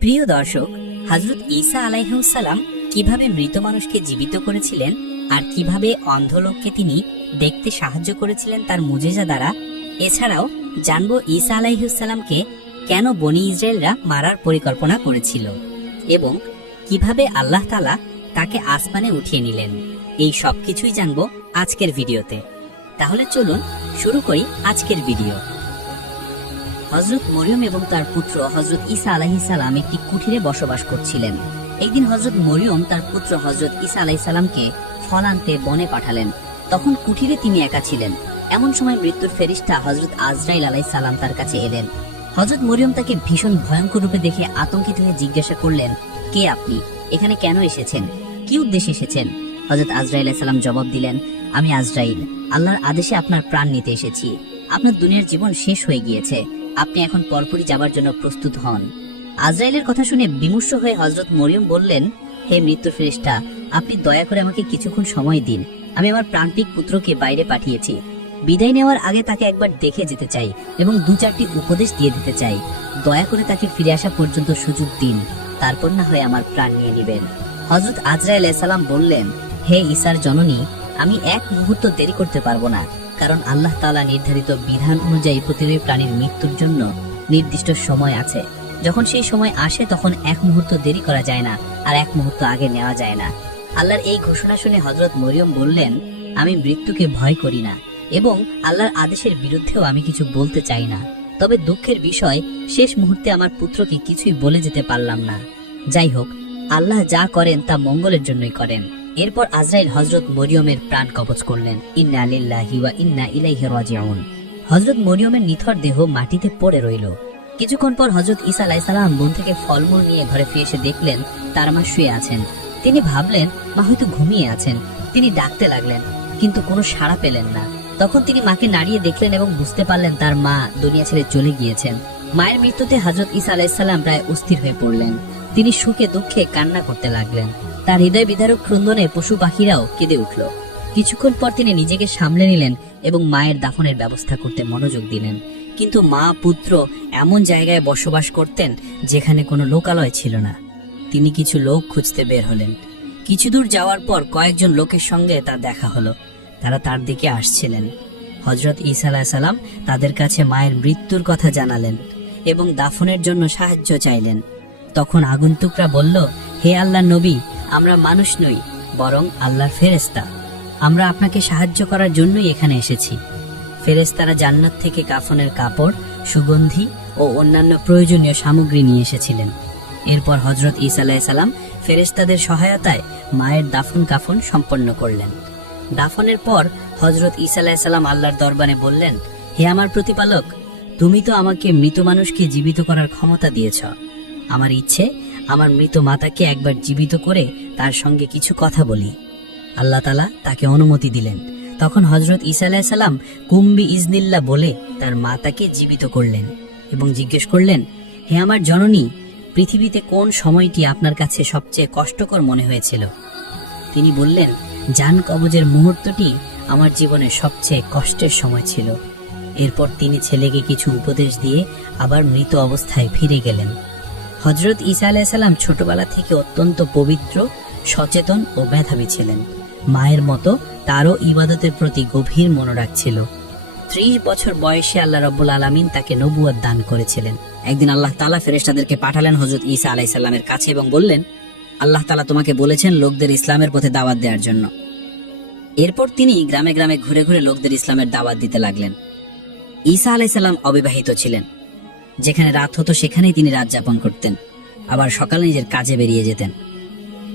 প্রিয় দর্শক, হযরত ঈসা আলাইহিস সালাম কিভাবে মৃত মানুষকে জীবিত করেছিলেন আর কিভাবে অন্ধ লোককে তিনি দেখতে সাহায্য করেছিলেন তার মুজিজা দ্বারা, এছাড়াও জানবো ঈসা আলাইহিস সালামকে কেন বনি ইসরায়েলরা মারার পরিকল্পনা করেছিল এবং কিভাবে আল্লাহ তাআলা তাকে আসমানে উঠিয়ে নিলেন। এই সবকিছুই জানবো আজকের ভিডিওতে। তাহলে চলুন শুরু করি আজকের ভিডিও। হযরত মরিয়ম এবং তার পুত্র হযরত ঈসা আলাইহিস সালাম একটি কুঠিরে বসবাস করছিলেন। একদিন হযরত মরিয়ম তার পুত্র হযরত ঈসা আলাইহিস সালামকে ফল আনতে বনে পাঠালেন। তখন কুঠিরে তিনি একা ছিলেন। এমন সময় মৃত্যুর ফেরেশতা হযরত আজরাইল আলাইহিস সালাম তার কাছে এলেন। হযরত মরিয়ম তাকে ভীষণ ভয়ঙ্কর রূপে দেখে আতঙ্কিত হয়ে জিজ্ঞাসা করলেন, কে আপনি? এখানে কেন এসেছেন? কি উদ্দেশ্যে এসেছেন? হযরত আজরাইল আলাইহিস সালাম জবাব দিলেন, আমি আজরাইল, আল্লাহর আদেশে আপনার প্রাণ নিতে এসেছি। আপনার দুনিয়ার জীবন শেষ হয়ে গিয়েছে, আপনি এখন পরপরই যাবার জন্য প্রস্তুত হন। আজরাইলের কথা শুনে বিমর্ষ হয়ে হযরত মরিয়ম বললেন, হে মৃত্যুর ফেরেশতা, আপনি দয়া করে আমাকে কিছুক্ষণ সময় দিন। আমি আমার প্রাণপ্রিয় পুত্রকে বাইরে পাঠিয়েছি। বিদায় নেওয়ার আগে তাকে একবার দেখে যেতে চাই এবং দু চারটি উপদেশ দিয়ে দিতে চাই। দয়া করে তাকে ফিরে আসা পর্যন্ত সুযোগ দিন, তারপর না হয় আমার প্রাণ নিয়ে নেবেন। হযরত আজরাইল আলাইহিস সালাম বললেন, হে ঈসার জননী, আমি এক মুহূর্ত দেরি করতে পারবো না, কারণ আল্লাহ তাআলা নির্ধারিত বিধান অনুযায়ী প্রতিটি প্রাণীর মৃত্যুর জন্য নির্দিষ্ট সময় আছে। যখন সেই সময় আসে তখন এক মুহূর্ত দেরি করা যায় না, আর এক মুহূর্ত আগে নেওয়া যায় না। আল্লাহর এই ঘোষণা শুনে হযরত মরিয়ম বললেন, আমি মৃত্যুকে ভয় করি না এবং আল্লাহর আদেশের বিরুদ্ধেও আমি কিছু বলতে চাই না। তবে দুঃখের বিষয়, শেষ মুহূর্তে আমার পুত্রকে কিছুই বলে যেতে পারলাম না। যাই হোক, আল্লাহ যা করেন তা মঙ্গলের জন্যই করেন। এরপর আজরাইল হযরত মরিয়মের প্রাণ কবজ করলেন। ইন্না লিল্লাহি ওয়া ইন্না ইলাইহি রাজিউন। হযরত মরিয়মের নিথর দেহ মাটিতে পড়ে রইল। কিছুক্ষণ পর হযরত ঈসা আলাইহিস সালাম বন থেকে ফলমূল নিয়ে ঘরে ফিরে এসে দেখলেন তার মা শুয়ে আছেন। তিনি ভাবলেন মা হয়তো ঘুমিয়ে আছেন। তিনি ডাকতে লাগলেন, কিন্তু কোনো সাড়া পেলেন না। তখন তিনি মাকে নাড়িয়ে দেখলেন এবং বুঝতে পারলেন তার মা দুনিয়া ছেড়ে চলে গিয়েছেন। মায়ের মৃত্যুতে হযরত ঈসা আলাইহিস সালাম প্রায় অস্থির হয়ে পড়লেন। তিনি সুখে দুঃখে কান্না করতে লাগলেন। তার হৃদয় বিদারক ক্রন্দনে পশু পাখিরাও কেঁদে উঠল। কিছুক্ষণ পর তিনি নিজেকে সামলে নিলেন এবং মায়ের দাফনের ব্যবস্থা করতে মনোযোগ দিলেন। কিন্তু মা পুত্র এমন জায়গায় বসবাস করতেন যেখানে কোনো লোকালয় ছিল না। তিনি কিছু লোক খুঁজতে বের হলেন। কিছু দূর যাওয়ার পর কয়েকজন লোকের সঙ্গে তার দেখা হলো। তারা তার দিকে আসছিলেন। হযরত ঈসা আলাইহিস সালাম তাদের কাছে মায়ের মৃত্যুর কথা জানালেন এবং দাফনের জন্য সাহায্য চাইলেন। তখন আগন্তুকরা বলল, হে আল্লাহর নবী, আমরা মানুষ নই, বরং আল্লাহর ফেরেশতা। আমরা আপনাকে সাহায্য করার জন্যই এখানে এসেছি। ফেরেশতারা জান্নাত থেকে কাফনের কাপড়, সুগন্ধি ও অন্যান্য প্রয়োজনীয় সামগ্রী নিয়ে এসেছিলেন। এরপর হযরত ঈসা আলাইহিস সালাম ফেরেশতাদের সহায়তায় মায়ের দাফন কাফন সম্পন্ন করলেন। দাফনের পর হযরত ঈসা আলাইহিস সালাম আল্লাহর দরবারে বললেন, হে আমার প্রতিপালক, তুমি তো আমাকে মৃত মানুষকে জীবিত করার ক্ষমতা দিয়েছ। আমার ইচ্ছে আমার মৃত মাতাকে একবার জীবিত করে তার সঙ্গে কিছু কথা বলি। আল্লাহ তাআলা তাকে অনুমতি দিলেন। তখন হযরত ঈসা আলাইহিস সালাম কুম্বি ইজনিল্লাহ বলে তার মাতাকে জীবিত করলেন এবং জিজ্ঞেস করলেন, হে আমার জননী, পৃথিবীতে কোন সময়টি আপনার কাছে সবচেয়ে কষ্টকর মনে হয়েছিল? তিনি বললেন, জান কবজের মুহূর্তটি আমার জীবনের সবচেয়ে কষ্টের সময় ছিল। এরপর তিনি ছেলেকে কিছু উপদেশ দিয়ে আবার মৃত অবস্থায় ফিরে গেলেন। হযরত ঈসা আলাইহিস সালাম ছোটবেলা থেকে অত্যন্ত পবিত্র, সচেতন ও মেধাবী ছিলেন। মায়ের মতো তারও ইবাদতের প্রতি গভীর মনোরাগ ছিল। 30 বছর বয়সে আল্লাহ রাব্বুল আলামিন তাকে নবুয়ত দান করেছিলেন। একদিন আল্লাহ তাআলা ফেরেশতাদেরকে পাঠালেন হযরত ঈসা আলাইহিস সালামের কাছে এবং বললেন, আল্লাহ তাআলা তোমাকে বলেছেন লোকদের ইসলামের পথে দাওয়াত দেওয়ার জন্য। এরপর তিনি গ্রামে গ্রামে ঘুরে ঘুরে লোকদের ইসলামের দাওয়াত দিতে লাগলেন। ঈসা আলাইহিস সালাম অবিবাহিত ছিলেন। যেখানে রাত হতো সেখানেই তিনি রাত যাপন করতেন, আবার সকালে নিজের কাজে বেরিয়ে যেতেন।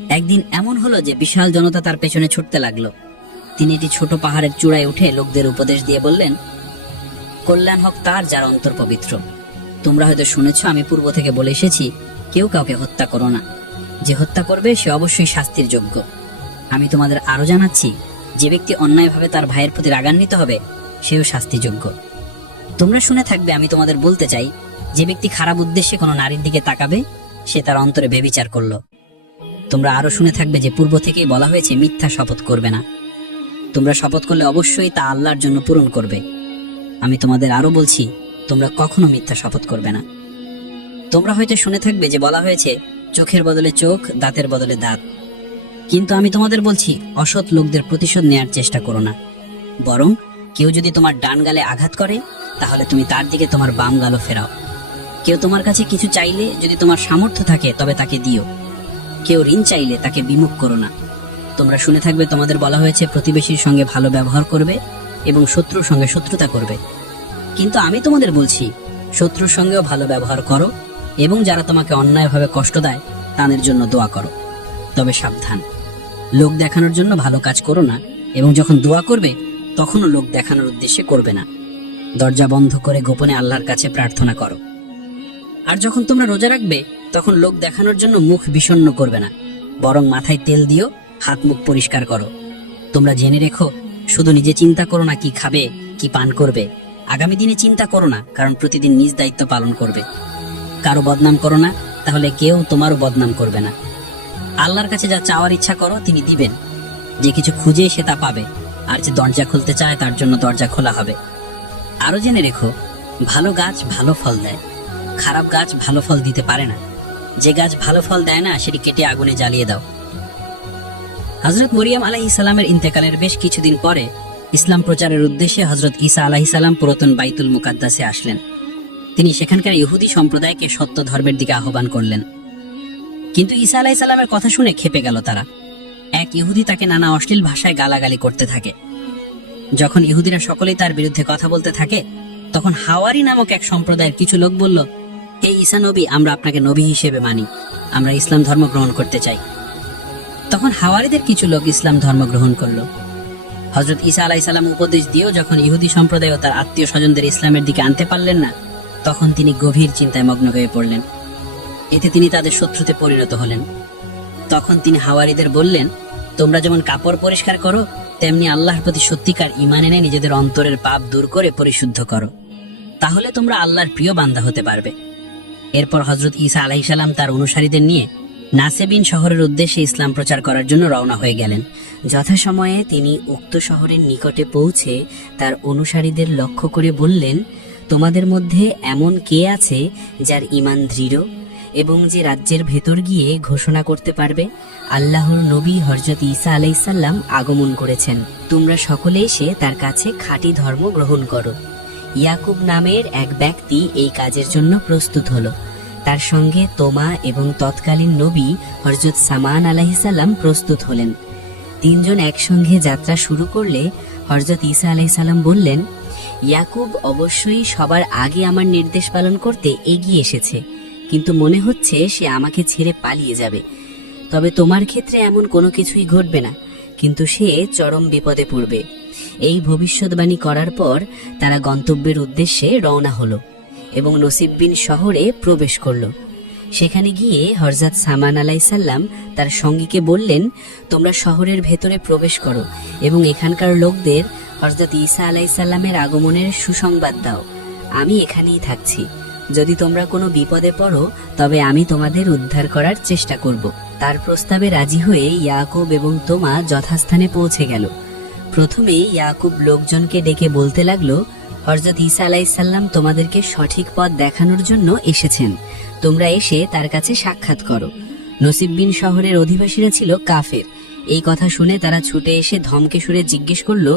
একদিন এমন হলো যে বিশাল জনতা তার পেছনে ছুটতে লাগলো। তিনি একটি ছোট পাহাড়ের চূড়ায় উঠে লোকদের উপদেশ দিয়ে বললেন, কল্যাণ হোক তার যার অন্তর পবিত্র। তোমরা হয়তো শুনেছ, আমি পূর্ব থেকে বলে এসেছি, কেউ কাউকে হত্যা করো না। যে হত্যা করবে সে অবশ্যই শাস্তির যোগ্য। আমি তোমাদের আরো জানাচ্ছি, যে ব্যক্তি অন্যায়ভাবে তার ভাইয়ের প্রতি রাগান্বিত হবে সেও শাস্তিযোগ্য। তোমরা শুনে থাকবে, আমি তোমাদের বলতে চাই, যে ব্যক্তি খারাপ উদ্দেশ্যে কোনো নারীর দিকে তাকাবে সে তার অন্তরে ব্যভিচার করলো। তোমরা আরো শুনে থাকবে যে পূর্ব থেকেই বলা হয়েছে মিথ্যা শপথ করবে না। তোমরা শপথ করলে অবশ্যই তা আল্লাহর জন্য পূরণ করবে। আমি তোমাদের আরো বলছি, তোমরা কখনো মিথ্যা শপথ করবে না। তোমরা হয়তো শুনে থাকবে যে বলা হয়েছে চোখের বদলে চোখ, দাঁতের বদলে দাঁত। কিন্তু আমি তোমাদের বলছি, অসৎ লোকদের প্রতিশোধ নেয়ার চেষ্টা করো না। বরং কেউ যদি তোমার ডান গালে আঘাত করে, তাহলে তুমি তার দিকে তোমার বাম গালও ফেরাও। কেউ তোমার কাছে কিছু চাইলে যদি তোমার সামর্থ্য থাকে তবে তাকে দিও। কেউ ঋণ চাইলে তাকে বিমুখ করো না। তোমরা শুনে থাকবে তোমাদের বলা হয়েছে প্রতিবেশীর সঙ্গে ভালো ব্যবহার করবে এবং শত্রুর সঙ্গে শত্রুতা করবে। কিন্তু আমি তোমাদের বলছি, শত্রুর সঙ্গেও ভালো ব্যবহার করো এবং যারা তোমাকে অন্যায়ভাবে কষ্ট দেয় তাদের জন্য দোয়া করো। তবে সাবধান, লোক দেখানোর জন্য ভালো কাজ করো না, এবং যখন দোয়া করবে তখনও লোক দেখানোর উদ্দেশ্যে করবে না। দরজা বন্ধ করে গোপনে আল্লাহর কাছে প্রার্থনা করো। আর যখন তোমরা রোজা রাখবে তখন লোক দেখানোর জন্য মুখ বিষণ্ণ করবে না, বরং মাথায় তেল দিও, হাত মুখ পরিষ্কার করো। তোমরা জেনে রেখো, শুধু নিজে চিন্তা করো না কি খাবে, কি পান করবে। আগামী দিনে চিন্তা করো না, কারণ প্রতিদিন নিজ দায়িত্ব পালন করবে। কারো বদনাম করো না, তাহলে কেউ তোমারও বদনাম করবে না। আল্লাহর কাছে যা চাওয়ার ইচ্ছা করো তিনি দিবেন। যে কিছু খুঁজে সে তা পাবে, আর যে দরজা খুলতে চায় তার জন্য দরজা খোলা হবে। আরো জেনে রেখো, ভালো গাছ ভালো ফল দেয়, খারাপ গাছ ভালো ফল দিতে পারে না। যে গাছ ভালো ফল দেয় না সেটি কেটে আগুনে জ্বালিয়ে দাও। হযরত মরিয়ম আলাইহিস সালামের ইন্তেকালের বেশ কিছুদিন পরে ইসলাম প্রচারের উদ্দেশ্যে হযরত ঈসা আলাইহিস সালাম পুরাতন বাইতুল মুকাদ্দাসে আসলেন। তিনি সেখানকার ইহুদি সম্প্রদায়কে সত্য ধর্মের দিকে আহ্বান করলেন। কিন্তু ঈসা আলাইহিস সালামের কথা শুনে ক্ষেপে গেল তারা। এক ইহুদি তাকে নানা অশ্লীল ভাষায় গালাগালি করতে থাকে। যখন ইহুদিরা সকলেই তার বিরুদ্ধে কথা বলতে থাকে, তখন হাওয়ারি নামক এক সম্প্রদায়ের কিছু লোক বলল, এই ঈসা নবী, আমরা আপনাকে নবী হিসেবে মানি, আমরা ইসলাম ধর্ম গ্রহণ করতে চাই। তখন হাওয়ারিদের কিছু লোক ইসলাম ধর্ম গ্রহণ করল। হযরত ঈসা আলাইহিস সালাম উপদেশ দিয়েও যখন ইহুদি সম্প্রদায় ও তার আত্মীয় স্বজনদের ইসলামের দিকে আনতে পারলেন না, তখন তিনি গভীর চিন্তায় মগ্ন হয়ে পড়লেন। এতে তিনি তাদের শত্রুতে পরিণত হলেন। তখন তিনি হাওয়ারিদের বললেন, তোমরা যেমন কাপড় পরিষ্কার করো, তেমনি আল্লাহর প্রতি সত্যিকার ঈমান এনে নিজেদের অন্তরের পাপ দূর করে পরিশুদ্ধ করো, তাহলে তোমরা আল্লাহর প্রিয় বান্দা হতে পারবে। এরপর হযরত ঈসা আলাইহিস সালাম তার অনুসারীদের নিয়ে নাসেবিন শহরের উদ্দেশ্যে ইসলাম প্রচার করার জন্য রওনা হয়ে গেলেন। যথাসময়ে তিনি উক্ত শহরের নিকটে পৌঁছে তার অনুসারীদের লক্ষ্য করে বললেন, তোমাদের মধ্যে এমন কে আছে যার ঈমান দৃঢ় এবং যে রাজ্যের ভেতর গিয়ে ঘোষণা করতে পারবে, আল্লাহর নবী হযরত ঈসা আলাইহিস সালাম আগমন করেছেন, তোমরা সকলে এসে তার কাছে খাঁটি ধর্ম গ্রহণ করো। ইয়াকুব নামের এক ব্যক্তি এই কাজের জন্য প্রস্তুত হলো। তার সঙ্গে তোমা এবং তৎকালীন নবী হযরত সামান আলাইহিস সালাম প্রস্তুত হলেন। তিনজন একসঙ্গে যাত্রা শুরু করলে হযরত ঈসা আলাইহিস সালাম বললেন, ইয়াকুব অবশ্যই সবার আগে আমার নির্দেশ পালন করতে এগিয়ে এসেছে, কিন্তু মনে হচ্ছে সে আমাকে ছেড়ে পালিয়ে যাবে। তবে তোমার ক্ষেত্রে এমন কোনো কিছুই ঘটবে না, কিন্তু সে চরম বিপদে পড়বে। এই ভবিষ্যৎবাণী করার পর তারা গন্তব্যের উদ্দেশ্যে রওনা হলো এবং নসিববিন শহরে প্রবেশ করলো। সেখানে গিয়ে হযরত সামান আলাইহিস সালাম তার সঙ্গীকে বললেন, তোমরা শহরের ভেতরে প্রবেশ করো এবং এখানকার লোকদের হযরত ঈসা আলাইহিস সালামের আগমনের সুসংবাদ দাও। আমি এখানেই থাকছি। যদি তোমরা কোনো বিপদে পড়ো তবে আমি তোমাদের উদ্ধার করার চেষ্টা করব। তার প্রস্তাবে রাজি হয়ে ইয়াকুব এবং তোমা যথাস্থানে পৌঁছে গেল। প্রথমেই ইয়াকুব লোকজনকে ডেকে বলতে লাগলো, হযরত ঈসা আলাইহিস সালাম তোমাদেরকে সঠিক পথ দেখানোর জন্য এসেছেন, তোমরা এসে তার কাছে সাক্ষাৎ করো। নসিববিন শহরের অধিবাসীরা ছিল কাফের। এই কথা শুনে তারা ছুটে এসে ধমকে সুরে জিজ্ঞেস করলো,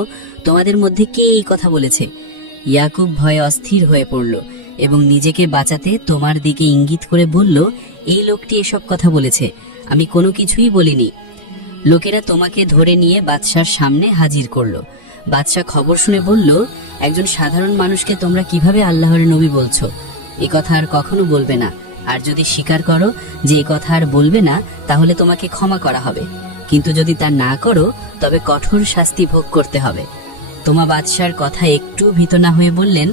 তোমাদের মধ্যে কে এই কথা বলেছে? ইয়াকুব ভয়ে অস্থির হয়ে পড়ল এবং নিজেকে বাঁচাতে তোমার দিকে ইঙ্গিত করে বলল, এই লোকটি এসব কথা বলেছে, আমি কোনো কিছুই বলিনি। লোকেরা তোমাকে ধরে নিয়ে বাদশার সামনে হাজির করলো। বাদশা খবর শুনে বলল, একজন সাধারণ মানুষকে তোমরা কিভাবে আল্লাহর নবী বলছো? এ কথা আর কখনো বলবে না, আর যদি স্বীকার করো যে এ কথা আর বলবে না তাহলে তোমাকে ক্ষমা করা হবে, কিন্তু যদি তা না করো তবে কঠোর শাস্তি ভোগ করতে হবে। তোমা বাদশার কথা একটু ভীত না হয়ে বললেন,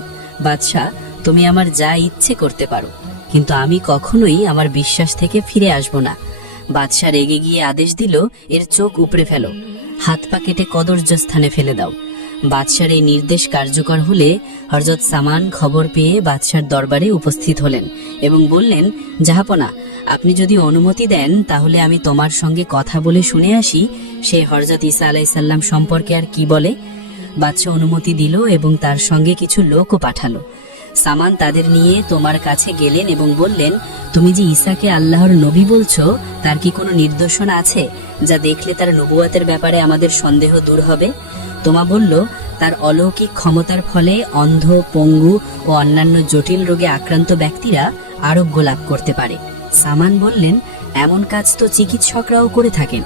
বাদশাহ, তুমি আমার যা ইচ্ছে করতে পারো, কিন্তু আমি কখনোই আমার বিশ্বাস থেকে ফিরে আসব না। বাদশা রেগে গিয়ে আদেশ দিল, এর চোখ উপড়ে ফেলো, হাত পা কেটে কদর্য স্থানে ফেলে দাও। বাদশার এই নির্দেশ কার্যকর হলে হযরত সামান খবর পেয়ে বাদশার দরবারে উপস্থিত হলেন এবং বললেন, জাহাপনা, আপনি যদি অনুমতি দেন তাহলে আমি তোমার সঙ্গে কথা বলে শুনে আসি সে হযরত ঈসা আলাইহিস সালাম সম্পর্কে আর কি বলে। বাদশা অনুমতি দিল এবং তার সঙ্গে কিছু লোকও পাঠালো। সামান তাদের নিয়ে তোমার কাছে গেলেন এবং বললেন, তুমি যে ঈসাকে আল্লাহর নবী বলছো, তার কি কোনো নিদর্শন আছে যা দেখলে তার নবুয়াতের ব্যাপারে আমাদের সন্দেহ দূর হবে? তোমা বলল, তার অলৌকিক ক্ষমতার ফলে অন্ধ, পঙ্গু ও অন্যান্য জটিল রোগে আক্রান্ত ব্যক্তিরা আরোগ্য লাভ করতে পারে। সামান বললেন, এমন কাজ তো চিকিৎসকরাও করে থাকেন,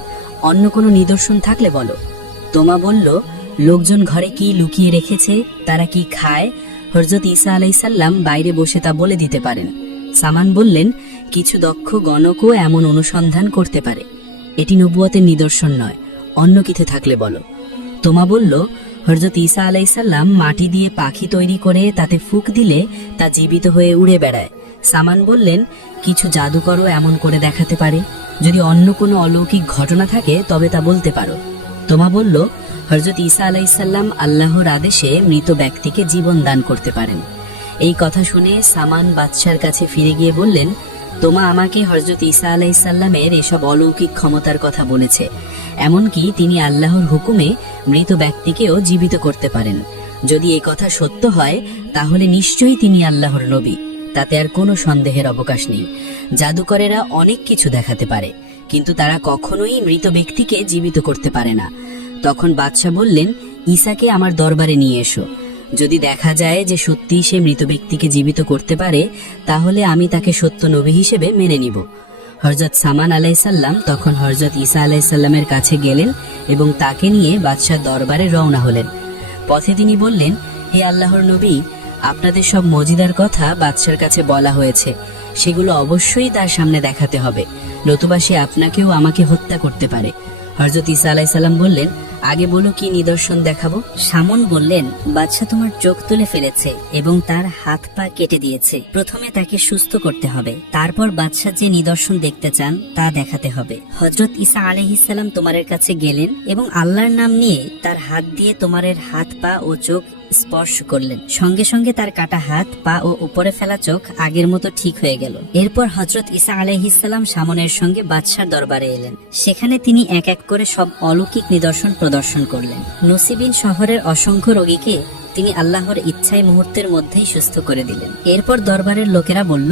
অন্য কোনো নিদর্শন থাকলে বলো। তোমা বলল, লোকজন ঘরে কি লুকিয়ে রেখেছে, তারা কি খায়, হযরত ঈসা আলাইহিসসালাম বাইরে বসে তা বলে দিতে পারেন। সামান বললেন, কিছু দক্ষ গণকও এমন অনুসন্ধান করতে পারে। এটি নবুয়তের নিদর্শন নয়, অন্য কিছু থাকলে বলো। তোমা বলল, হযরত ঈসা আলাইহিসসালাম মাটি দিয়ে পাখি তৈরি করে তাতে ফুঁক দিলে তা জীবিত হয়ে উড়ে বেড়ায়। সামান বললেন, কিছু জাদুকরও এমন করে দেখাতে পারে। যদি অন্য কোনো অলৌকিক ঘটনা থাকে তবে তা বলতে পারো। তোমা বলল, হযরত ঈসা আলাইহিসসালাম আল্লাহর আদেশে মৃত ব্যক্তিকে জীবন দান করতে পারেন। এই কথা শুনে সামান বাদশার কাছে ফিরে গিয়ে বললেন, তোমা আমাকে হযরত ঈসা আলাইহিসসালামের এসব অলৌকিক ক্ষমতার কথা বলেছে, এমনকি তিনি আল্লাহর হুকুমে মৃত ব্যক্তিকেও জীবিত করতে পারেন। যদি এই কথা সত্য হয় তাহলে নিশ্চয়ই তিনি আল্লাহর নবী, তাতে আর কোনো সন্দেহের অবকাশ নেই। জাদুকরেরা অনেক কিছু দেখাতে পারে, কিন্তু তারা কখনোই মৃত ব্যক্তিকে জীবিত করতে পারে না। তখন বাদশা বললেন, ঈসাকে আমার দরবারে নিয়ে এসো। যদি দেখা যায় যে সত্যিই সে মৃত ব্যক্তিকে জীবিত করতে পারে, তাহলে আমি তাকে সত্য নবী হিসেবে মেনে নিব। হযরত সামান আলাইহিসসালাম তখন হযরত ঈসা আলাইহিসসালামের কাছে গেলেন এবং তাকে নিয়ে বাদশার দরবারে রওনা হলেন। পথে তিনি বললেন, হে আল্লাহর নবী, আপনাদের সব মজিদার কথা বাদশার কাছে বলা হয়েছে, সেগুলো অবশ্যই তার সামনে দেখাতে হবে, নতুবা সে আপনাকেও আমাকে হত্যা করতে পারে। হযরত ঈসা আলাইহিসসালাম বললেন, আগে বলো কি নিদর্শন দেখাবো? সামন বললেন, বাদশা তোমার চোখ তুলে ফেলেছে এবং তার হাত পা কেটে দিয়েছে। প্রথমে তাকে সুস্থ করতে হবে, তারপর বাদশা যে নিদর্শন দেখতে চান তা দেখাতে হবে। হযরত ঈসা আলাইহিসসালাম তোমারের কাছে গেলেন এবং আল্লাহর নাম নিয়ে তার হাত দিয়ে তোমারের হাত পা ও চোখ স্পর্শ করলেন। সঙ্গে সঙ্গে তার কাটা হাত পা ও উপরে ফেলা চোখ আগের মতো ঠিক হয়ে গেল। এরপর হযরত ঈসা আলাইহিসসালাম সামনের সঙ্গে বাদশার দরবারে এলেন। সেখানে তিনি এক এক করে সব অলৌকিক নিদর্শন প্রদর্শন করলেন। নসিবিন শহরের অসংখ্য রোগীকে তিনি আল্লাহর ইচ্ছায় মুহূর্তের মধ্যেই সুস্থ করে দিলেন। এরপর দরবারের লোকেরা বলল,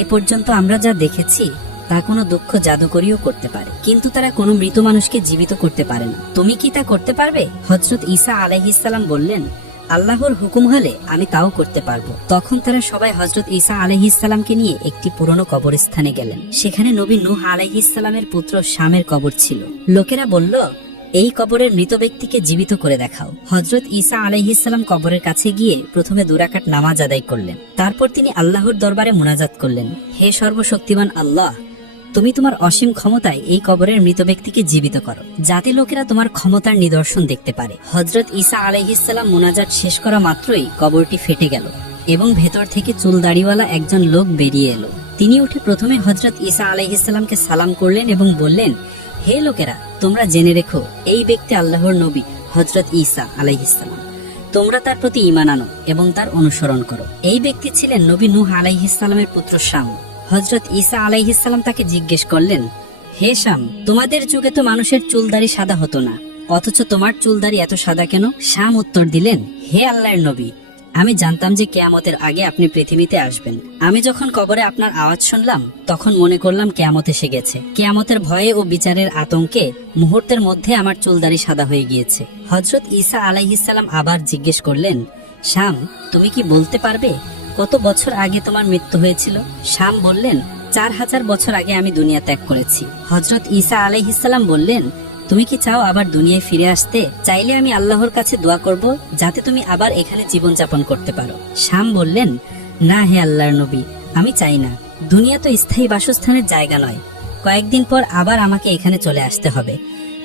এ পর্যন্ত আমরা যা দেখেছি তা কোনো দুঃখ জাদুকরিও করতে পারে, কিন্তু তারা কোনো মৃত মানুষকে জীবিত করতে পারে না। তুমি কি তা করতে পারবে? হযরত ঈসা আলাইহিসসালাম বললেন, আল্লাহর হুকুম হলে আমি তাও করতে পারবো। তখন তারা সবাই হযরত ঈসা আলাইহিসসালামকে নিয়ে একটি পুরনো কবরস্থানে গেলেন। সেখানে নবী নূহ আলাইহিসসালামের পুত্র শামের কবর ছিল। লোকেরা বলল, এই কবরের মৃত ব্যক্তিকে জীবিত করে দেখাও। হযরত ঈসা আলাইহিসসালাম কবরের কাছে গিয়ে প্রথমে 2 রাকাত নামাজ আদায় করলেন। তারপর তিনি আল্লাহর দরবারে মুনাজাত করলেন, হে সর্বশক্তিমান আল্লাহ, তুমি তোমার অসীম ক্ষমতায় এই কবরের মৃত ব্যক্তিকে জীবিত করো, যাতে লোকেরা তোমার ক্ষমতার নিদর্শন দেখতে পারে। হযরত ঈসা আলাইহিসসালাম মুনাজাত শেষ করা মাত্রই কবরটি ফেটে গেল এবং ভেতর থেকে চুল দাড়িওয়ালা একজন লোক বেরিয়ে এলো। তিনি উঠে প্রথমে হযরত ঈসা আলাইহিসসালামকে সালাম করলেন এবং বললেন, হে লোকেরা, তোমরা জেনে রেখো এই ব্যক্তি আল্লাহর নবী হযরত ঈসা আলাইহিসসালাম। তোমরা তার প্রতি ঈমান আনো এবং তার অনুসরণ করো। এই ব্যক্তি ছিলেন নবী নূহ আলাইহিসসালামের পুত্র শাম। হযরত ঈসা আলাইহিসসালাম তাকে জিজ্ঞেস করলেন, হে শাম, তোমাদের যুগে তো মানুষের চুলদাড়ি সাদা হতো না, অথচ তোমার চুলদাড়ি এত সাদা কেন? শাম উত্তর দিলেন, হে আল্লাহর নবী, আমি জানতাম যে কিয়ামতের আগে আপনি পৃথিবীতে আসবেন। আমি যখন কবরে আপনার আওয়াজ শুনলাম তখন মনে করলাম কিয়ামত এসে গেছে। কিয়ামতের ভয়ে ও বিচারের আতঙ্কে মুহূর্তের মধ্যে আমার চুলদাড়ি সাদা হয়ে গিয়েছে। হযরত ঈসা আলাইহিসসালাম আবার জিজ্ঞেস করলেন, শাম, তুমি কি বলতে পারবে কত বছর আগে তোমার মৃত্যু হয়েছিল? শাম বললেন, 4000 বছর আগে আমি দুনিয়া ত্যাগ করেছি। হযরত ঈসা আলাইহিসসালাম বললেন, তুমি কি চাও আবার দুনিয়ায় ফিরে আসতে? চাইলে আমি আল্লাহর কাছে দোয়া করব যাতে তুমি আবার এখানে জীবন যাপন করতে পারো। শাম বললেন, না হে আল্লাহর নবী, আমি চাই না। দুনিয়া তো স্থায়ী বাসস্থানের জায়গা নয়, কয়েকদিন পর আবার আমাকে এখানে চলে আসতে হবে।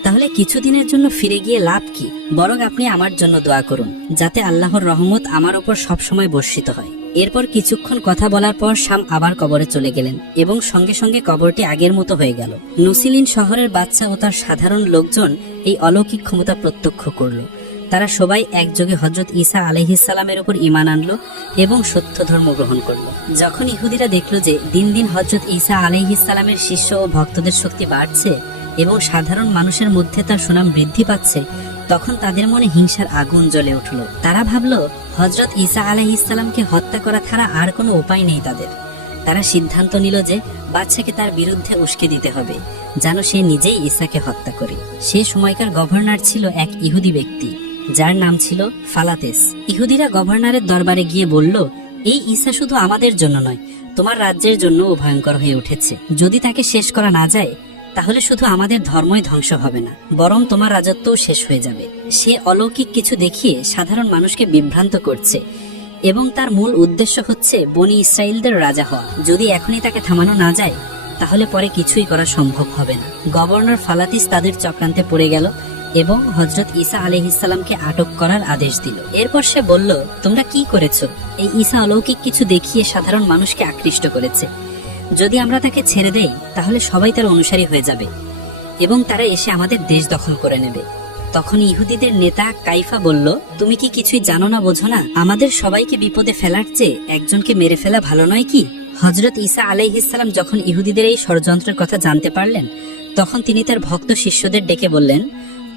তাহলে কিছুদিনের জন্য ফিরে গিয়ে লাভ কি? বরং আপনি আমার জন্য দোয়া করুন যাতে আল্লাহর রহমত আমার উপর সবসময় বর্ষিত হয়। এরপর কিছুক্ষণ কথা বলার পর শাম আবার কবরে চলে গেলেন এবং সঙ্গে সঙ্গে কবরটি আগের মতো হয়ে গেল। নুসিলিন শহরের বাদশা ও তার সাধারণ লোকজন এই অলৌকিক ক্ষমতা প্রত্যক্ষ করল। তারা সবাই একযোগে হযরত ঈসা আলাইহিসসালামের উপর ঈমান আনলো এবং সত্য ধর্ম গ্রহণ করলো। যখন ইহুদিরা দেখলো যে দিন দিন হযরত ঈসা আলাইহিসসালামের শিষ্য ও ভক্তদের শক্তি বাড়ছে এবং সাধারণ মানুষের মধ্যে তার সুনাম বৃদ্ধি পাচ্ছে, তখন তাদের মনে হিংসার আগুন জ্বলে উঠল। তারা ভাবল হযরত ঈসা আলাইহিস সালামকে হত্যা করা ছাড়া আর কোনো উপায় নেই তাদের। তারা সিদ্ধান্ত নিল যে বাদশাকে তার বিরুদ্ধে উস্কে দিতে হবে, যেন সে নিজেই ঈসাকে হত্যা করে। সে সময়কার গভর্নর ছিল এক ইহুদি ব্যক্তি, যার নাম ছিল ফালাতেস। ইহুদিরা গভর্নরের দরবারে গিয়ে বলল, এই ঈসা শুধু আমাদের জন্য নয়, তোমার রাজ্যের জন্যও ভয়ঙ্কর হয়ে উঠেছে। যদি তাকে শেষ করা না যায়, তাহলে শুধু আমাদের ধর্মই ধ্বংস হবে না, বরং তোমার রাজত্বও শেষ হয়ে যাবে। সে অলৌকিক কিছু দেখিয়ে সাধারণ মানুষকে বিভ্রান্ত করছে এবং তার মূল উদ্দেশ্য হচ্ছে বনি ইসরায়েলদের রাজা হওয়া। যদি এখনই তাকে থামানো না যায়, তাহলে পরে কিছুই করা সম্ভব হবে না। গভর্নর ফালাতিস তাদের চক্রান্তে পড়ে গেল এবং হযরত ঈসা আলাইহিস সালামকে আটক করার আদেশ দিল। এরপর সে বলল, তোমরা কি করেছো? এই ঈসা অলৌকিক কিছু দেখিয়ে সাধারণ মানুষকে আকৃষ্ট করেছে। যদি আমরা তাকে ছেড়ে দেই, তাহলে সবাই তার অনুসারী হয়ে যাবে এবং তারা এসে আমাদের দেশ দখল করে নেবে। তখন ইহুদিদের নেতা কাইফা বলল, তুমি কি কিছুই জানো না, বোঝো না? আমাদের সবাইকে বিপদে ফেলার চেয়ে একজনকে মেরে ফেলা ভালো নয় কি? হযরত ঈসা আলাইহিস সালাম যখন ইহুদিদের এই ষড়যন্ত্রের কথা জানতে পারলেন, তখন তিনি তার ভক্ত শিষ্যদের ডেকে বললেন,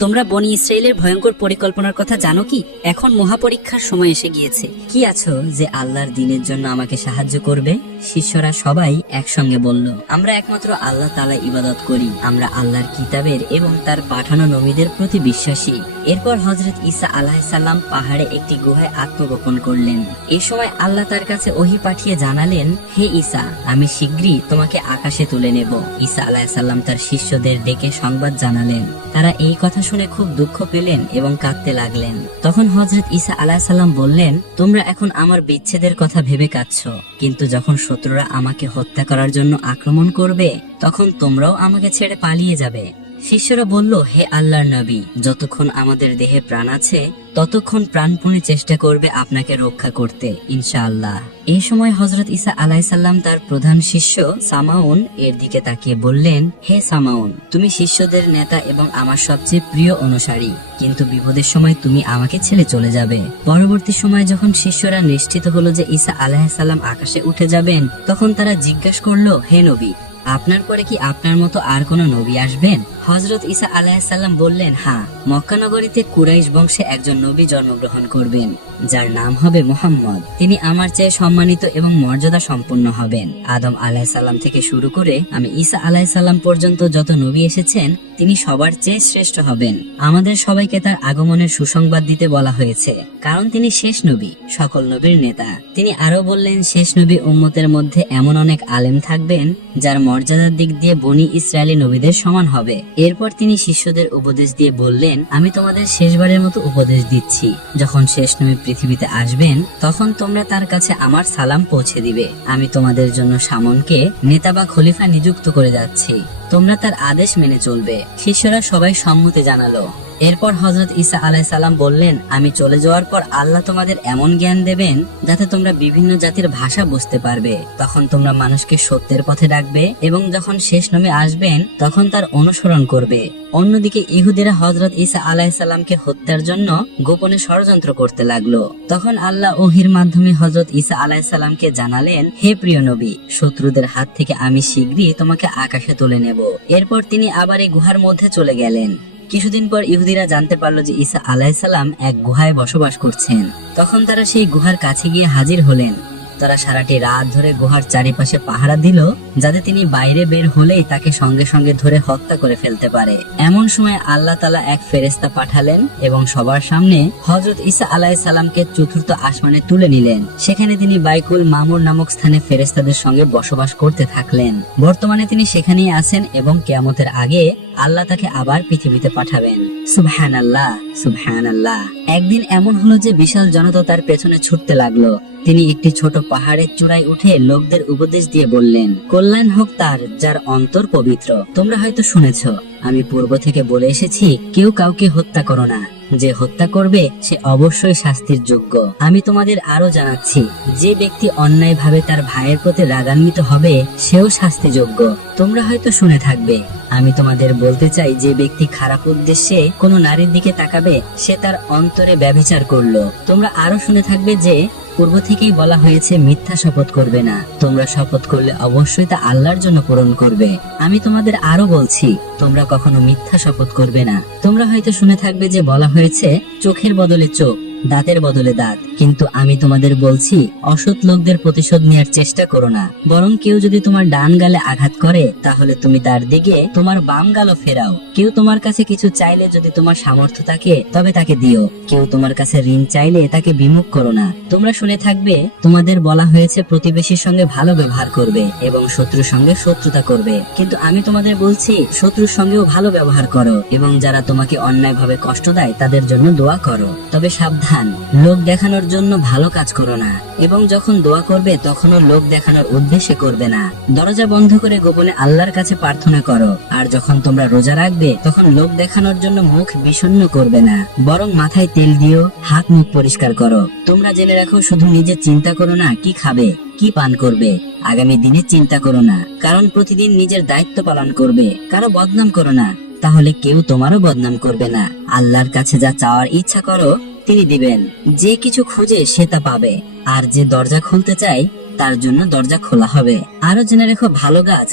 তোমরা বনি ইসরায়েলের ভয়ঙ্কর পরিকল্পনার কথা জানো কি? এখন মহাপরীক্ষার সময় এসে গিয়েছে। কি আছো যে আল্লাহর দ্বীনের জন্য আমাকে সাহায্য করবে? শিষ্যরা সবাই একসঙ্গে বলল, আমরা একমাত্র আল্লাহ তাআলা ইবাদত করি। আমরা আল্লাহর কিতাবের এবং তার পাঠানো নবীদের প্রতি বিশ্বাসী। এরপর হযরত ঈসা আলাইহিস সালাম পাহাড়ে একটি গুহায় আত্মগোপন করলেন। এই সময় আল্লাহ তার কাছে ওহী পাঠিয়ে জানালেন, হে ঈসা, আমি শীঘ্রই তোমাকে আকাশে তুলে নেব। ঈসা আলাইহিস সালাম তার শিষ্যদের ডেকে সংবাদ জানালেন। তারা এই কথা শুনে খুব দুঃখ পেলেন এবং কাঁদতে লাগলেন। তখন হযরত ঈসা আলাইহিস সালাম বললেন, তোমরা এখন আমার বিচ্ছেদের কথা ভেবে কাঁদছো, কিন্তু যখন শত্রুরা আমাকে হত্যা করার জন্য আক্রমণ করবে, তখন তোমরাও আমাকে ছেড়ে পালিয়ে যাবে। শিষ্যরা বলল, হে আল্লাহর নবী, যতক্ষণ আমাদের দেহে প্রাণ আছে ততক্ষণ প্রাণপণে চেষ্টা করবে আপনাকে রক্ষা করতে, ইনশাআল্লাহ। এই সময় হযরত ঈসা আলাইহিস সালাম তার প্রধান শিষ্য সামাউন এর দিকে তাকিয়ে বললেন, হে সামাউন, তুমি শিষ্যদের নেতা এবং আমার সবচেয়ে প্রিয় অনুসারী, কিন্তু বিপদের সময় তুমি আমাকে ছেড়ে চলে যাবে। পরবর্তী সময় যখন শিষ্যরা নিশ্চিত হলো যে ঈসা আলাইহিস সালাম আকাশে উঠে যাবেন, তখন তারা জিজ্ঞাসা করলো, হে নবী, আপনার পরে কি আপনার মতো আর কোনো নবী আসবেন? হযরত ঈসা আলাইহিস সালাম বললেন, হ্যাঁ, মক্কা নগরীতে কুরাইশ বংশে একজন নবী জন্মগ্রহণ করবেন, যার নাম হবে মুহাম্মদ। তিনি আমার চেয়ে সম্মানিত এবং মর্যাদা সম্পন্ন হবেন। আদম আলাইহিস সালাম থেকে শুরু করে আমি ঈসা আলাইহিস সালাম পর্যন্ত যত নবী এসেছেন, তিনি সবার চেয়ে শ্রেষ্ঠ হবেন। আমাদের সবাইকে তার আগমনের সুসংবাদ দিতে বলা হয়েছে, কারণ তিনি শেষ নবী, সকল নবীর নেতা। তিনি আরো বললেন, শেষ নবী উম্মতের মধ্যে এমন অনেক আলেম থাকবেন যার মর্যাদার দিক দিয়ে বনি ইসরায়েলি নবীদের সমান হবে। এরপর তিনি শিষ্যদের উপদেশ দিয়ে বললেন, আমি তোমাদের শেষবারের মতো উপদেশ দিচ্ছি, যখন শেষ নবী পৃথিবীতে আসবেন, তখন তোমরা তার কাছে আমার সালাম পৌঁছে দিবে। আমি তোমাদের জন্য শামনকে নেতা বা খলিফা নিযুক্ত করে যাচ্ছি, তোমরা তার আদেশ মেনে চলবে। শিষ্যরা সবাই সম্মতি জানালো। এরপর হযরত ঈসা আলাইহিস সালাম বললেন, আমি চলে যাওয়ার পর আল্লাহ তোমাদের এমন জ্ঞান দেবেন যাতে তোমরা বিভিন্ন জাতির ভাষা বুঝতে পারবে। তখন তোমরা মানুষকে সত্যের পথে ডাকবে এবং যখন শেষ নবী আসবেন, তখন তার অনুসরণ করবে। অন্যদিকে ইহুদিরা হযরত ঈসা আলাইহিস সালামকে হত্যার জন্য গোপনে ষড়যন্ত্র করতে লাগলো। তখন আল্লাহ ওহীর মাধ্যমে হযরত ঈসা আলাইহিস সালামকে জানালেন, হে প্রিয় নবী, শত্রুদের হাত থেকে আমি শীঘ্রই তোমাকে আকাশে তুলে নেব। এরপর তিনি আবার এই গুহার মধ্যে চলে গেলেন। কিছুদিন পর ইহুদিরা জানতে পারলো যে ঈসা আলাইহিস সালাম এক গুহায় বসবাস করছেন। তখন তারা সেই গুহার কাছে গিয়ে হাজির হলেন। তারা সারাটি রাত ধরে গুহার চারিপাশে পাহারা দিল, যাতে তিনি বাইরে বের হলেই তাকে সঙ্গে সঙ্গে ধরে হত্যা করে ফেলতে পারে। এমন সময় আল্লাহ তাআলা এক ফেরেশতা পাঠালেন এবং সবার সামনে হযরত ঈসা আলাইহিস সালামকে চতুর্থ আসমানে তুলে নিলেন। সেখানে তিনি বাইকুল মামুর নামক স্থানে ফেরেশতাদের সঙ্গে বসবাস করতে থাকলেন। বর্তমানে তিনি সেখানেই আছেন এবং কিয়ামতের আগে আল্লাহ তাকে আবার পৃথিবীতে পাঠাবেন। সুবহানাল্লাহ, সুবহানাল্লাহ। একদিন এমন হলো যে বিশাল জনতা তার পেছনে ছুটতে লাগলো। তিনি একটি ছোট পাহাড়ের চূড়ায় উঠে লোকদের উপদেশ দিয়ে বললেন, কল্যাণ হোক তার যার অন্তর পবিত্র। তোমরা হয়তো শুনেছো, আমি পূর্ব থেকে বলে এসেছি, কেউ কাউকে হত্যা করো না। যে হত্যা করবে সে অবশ্যই শাস্তির যোগ্য। আমি তোমাদের আরো জানাচ্ছি, যে ব্যক্তি অন্যায়ভাবে তার ভাইয়ের প্রতি রাগান্বিত হবে সেও শাস্তিযোগ্য। তোমরা হয়তো শুনে থাকবে, আমি তোমাদের বলতে চাই, যে ব্যক্তি খারাপ উদ্দেশ্যে কোনো নারীর দিকে তাকাবে সে তার অন্তরে ব্যভিচার করলো। তোমরা আরো শুনে থাকবে যে পূর্ব থেকেই বলা হয়েছে মিথ্যা শপথ করবে না। তোমরা শপথ করলে অবশ্যই তা আল্লাহর জন্য পূরণ করবে। আমি তোমাদের আরো বলছি, তোমরা কখনো মিথ্যা শপথ করবে না। তোমরা হয়তো শুনে থাকবে যে বলা হয়েছে চোখের বদলে চোখ, দাঁতের বদলে দাঁত, কিন্তু আমি তোমাদের বলছি অসৎ লোকদের প্রতিশোধ নেওয়ার চেষ্টা করো না। বরং কেউ যদি তোমার ডান গালে আঘাত করে তাহলে তুমি তার দিকে তোমার বাম গালও ফেরাও। কেউ তোমার কাছে কিছু চাইলে যদি তোমার সামর্থ্য থাকে তবে তাকে দিও। কেউ তোমার কাছে ঋণ চাইলে তাকে বিমুখ করো না। তোমরা শুনে থাকবে তোমাদের বলা হয়েছে প্রতিবেশীর সঙ্গে ভালো ব্যবহার করবে এবং শত্রুর সঙ্গে শত্রুতা করবে, কিন্তু আমি তোমাদের বলছি শত্রুর সঙ্গেও ভালো ব্যবহার করো এবং যারা তোমাকে অন্যায়ভাবে কষ্ট দেয় তাদের জন্য দোয়া করো। তবে সাবধান, লোক দেখানোর জন্য ভালো কাজ করো না এবং যখন দোয়া করবে তখনও লোক দেখানোর উদ্দেশ্যে করবে না। দরজা বন্ধ করে গোপনে আল্লাহর কাছে প্রার্থনা করো। আর যখন তোমরা রোজা রাখবে তখন লোক দেখানোর জন্য মুখ বিষণ্ণ করবে না, বরং মাথায় তেল দিও, হাত মুখ পরিষ্কার করো। তোমরা জেনে রাখো, শুধু নিজে চিন্তা করো না কি খাবে, কি পান করবে, আগামী দিনে চিন্তা করো না, কারণ প্রতিদিন নিজের দায়িত্ব পালন করবে। কারো বদনাম করো না, তাহলে কেউ তোমারও বদনাম করবে না। আল্লাহর কাছে যা চাওয়ার ইচ্ছা করো তিনি দিবেন। যে কিছু খুঁজে সে তা পাবে, আর যে দরজা খুলতে চায় তার জন্য দরজা খোলা হবে। আরো জেনে রেখো, ভালো গাছ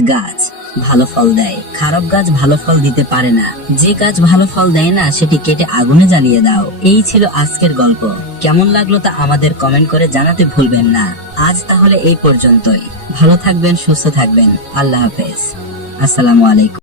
ভালো ফল দেয়, খারাপ গাছ ভালো ফল দিতে পারে না। যে গাছ ভালো ফল দেয় না সেটি কেটে আগুনে জ্বালিয়ে দাও। এই ছিল আজকের গল্প। কেমন লাগলো তা আমাদের কমেন্ট করে জানাতে ভুলবেন না। আজ তাহলে এই পর্যন্তই। ভালো থাকবেন, সুস্থ থাকবেন। আল্লাহ হাফেজ। আসসালামু আলাইকুম।